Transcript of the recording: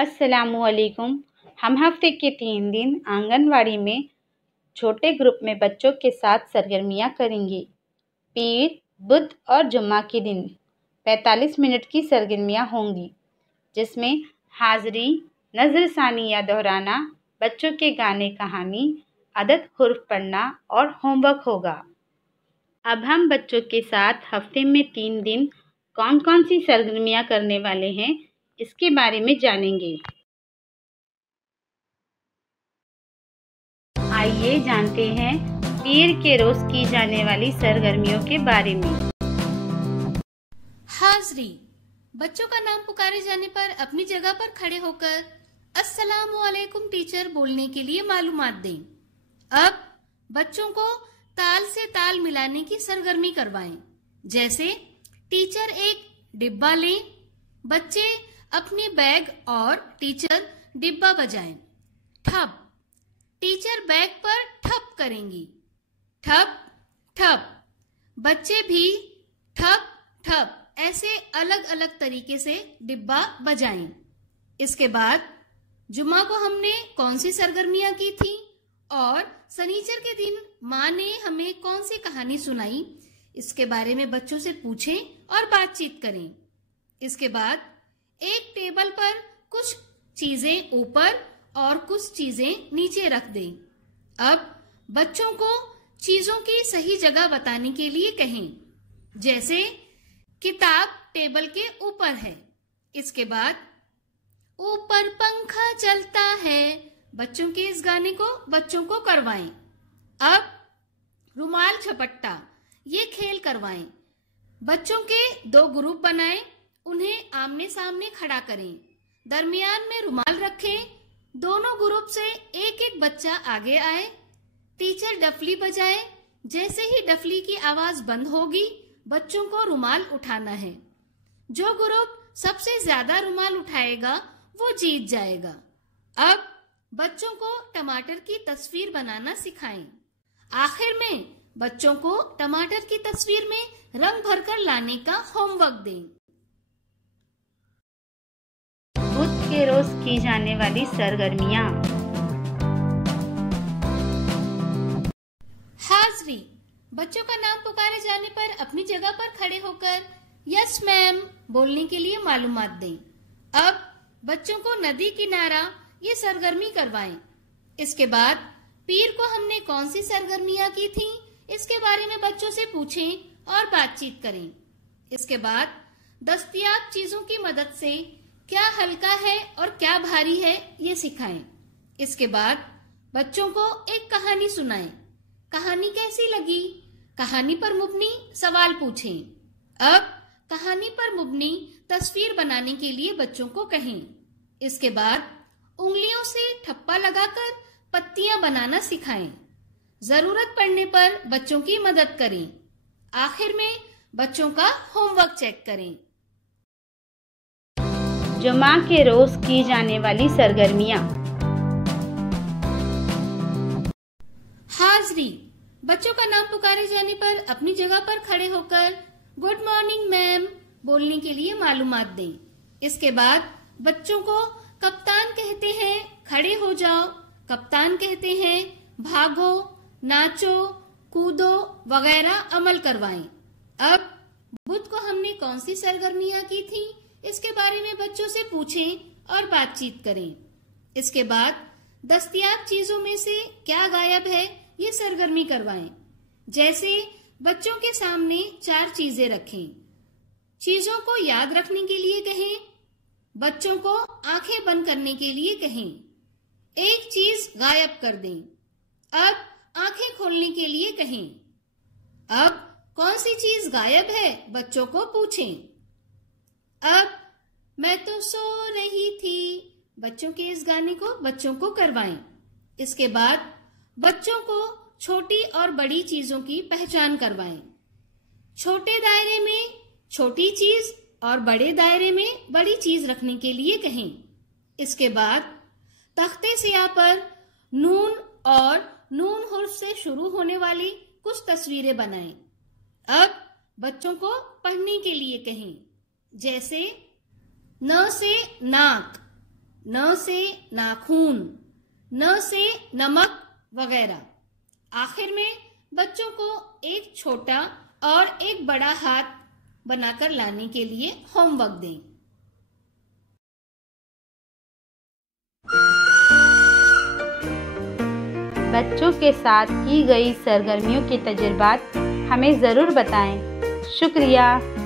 अस्सलामुअलैकुम। हम हफ्ते के 3 दिन आंगनवाड़ी में छोटे ग्रुप में बच्चों के साथ सरगर्मियाँ करेंगे। पीर, बुध और जुम्मा के दिन 45 मिनट की सरगर्मियाँ होंगी, जिसमें हाज़री, नज़रसानी या दोहराना, बच्चों के गाने कहानी, अदद हुर्फ पढ़ना और होमवर्क होगा। अब हम बच्चों के साथ हफ्ते में 3 दिन कौन कौन सी सरगर्मियाँ करने वाले हैं, इसके बारे में जानेंगे। आइए जानते हैं पीर के रोज की जाने वाली सरगर्मियों के बारे में। हाज़री, बच्चों का नाम पुकारे जाने पर अपनी जगह पर खड़े होकर अस्सलामुअलैकुम टीचर बोलने के लिए मालूमात दें। अब बच्चों को ताल से ताल मिलाने की सरगर्मी करवाएं। जैसे टीचर एक डिब्बा लें, बच्चे अपने बैग और टीचर डिब्बा बजाएं। ठप, टीचर बैग पर ठप करेंगी। ठप ठप, बच्चे भी ठप ठप ऐसे अलग अलग तरीके से डिब्बा बजाएं। इसके बाद जुम्मा को हमने कौन सी सरगर्मियां की थी और सनीचर के दिन माँ ने हमें कौन सी कहानी सुनाई, इसके बारे में बच्चों से पूछें और बातचीत करें। इसके बाद एक टेबल पर कुछ चीजें ऊपर और कुछ चीजें नीचे रख दें। अब बच्चों को चीजों की सही जगह बताने के लिए कहें। जैसे किताब टेबल के ऊपर है। इसके बाद ऊपर पंखा चलता है, बच्चों के इस गाने को बच्चों को करवाएं। अब रुमाल झपट्टा, ये खेल करवाएं। बच्चों के 2 ग्रुप बनाएं, उन्हें आमने सामने खड़ा करें, दरमियान में रुमाल रखें। दोनों ग्रुप से एक एक बच्चा आगे आए। टीचर डफली बजाए। जैसे ही डफली की आवाज बंद होगी, बच्चों को रुमाल उठाना है। जो ग्रुप सबसे ज्यादा रुमाल उठाएगा वो जीत जाएगा। अब बच्चों को टमाटर की तस्वीर बनाना सिखाएं। आखिर में बच्चों को टमाटर की तस्वीर में रंग भरकर लाने का होमवर्क दें। बुध के रोज की जाने वाली सरगर्मियाँ। हाज़री, बच्चों का नाम पुकारे जाने पर अपनी जगह पर खड़े होकर यस मैम बोलने के लिए मालूमात दें। अब बच्चों को नदी किनारा ये सरगर्मी करवाएं। इसके बाद पीर को हमने कौन सी सरगर्मियां की थी, इसके बारे में बच्चों से पूछें और बातचीत करें। इसके बाद दस्तयाब चीजों की मदद से क्या हल्का है और क्या भारी है ये सिखाएं। इसके बाद बच्चों को एक कहानी सुनाएं। कहानी कैसी लगी, कहानी पर मुबनी सवाल पूछें। अब कहानी पर मुबनी तस्वीर बनाने के लिए बच्चों को कहें। इसके बाद उंगलियों से ठप्पा लगाकर पत्तियां बनाना सिखाएं। जरूरत पड़ने पर बच्चों की मदद करें। आखिर में बच्चों का होमवर्क चेक करें। जुम्मा के रोज की जाने वाली सरगर्मियाँ। हाज़री, बच्चों का नाम पुकारे जाने पर अपनी जगह पर खड़े होकर गुड मॉर्निंग मैम बोलने के लिए मालूमात दें। इसके बाद बच्चों को कप्तान कहते हैं खड़े हो जाओ, कप्तान कहते हैं भागो, नाचो, कूदो वगैरह अमल करवाएं। अब बुध को हमने कौन सी सरगर्मियां की थी, इसके बारे में बच्चों से पूछें और बातचीत करें। इसके बाद दस्तयाब चीजों में से क्या गायब है ये सरगर्मी करवाएं। जैसे बच्चों के सामने 4 चीजें रखें। चीजों को याद रखने के लिए कहें। बच्चों को आंखें बंद करने के लिए कहें। एक चीज गायब कर दें। अब आंखें खोलने के लिए कहें। अब कौन सी चीज गायब है बच्चों को पूछें। अब मैं तो सो रही थी, बच्चों के इस गाने को बच्चों को करवाएं। इसके बाद बच्चों को छोटी और बड़ी चीजों की पहचान करवाएं। छोटे दायरे में छोटी चीज और बड़े दायरे में बड़ी चीज रखने के लिए कहें। इसके बाद तख्ते स्याह पर नून और नून हुर्फ से शुरू होने वाली कुछ तस्वीरें बनाएं। अब बच्चों को पढ़ने के लिए कहें। जैसे न से नाक, न से नाखून, न से नमक वगैरह। आखिर में बच्चों को एक छोटा और एक बड़ा हाथ बनाकर लाने के लिए होमवर्क दें। बच्चों के साथ की गई सरगर्मियों के तजुर्बात हमें ज़रूर बताएं। शुक्रिया।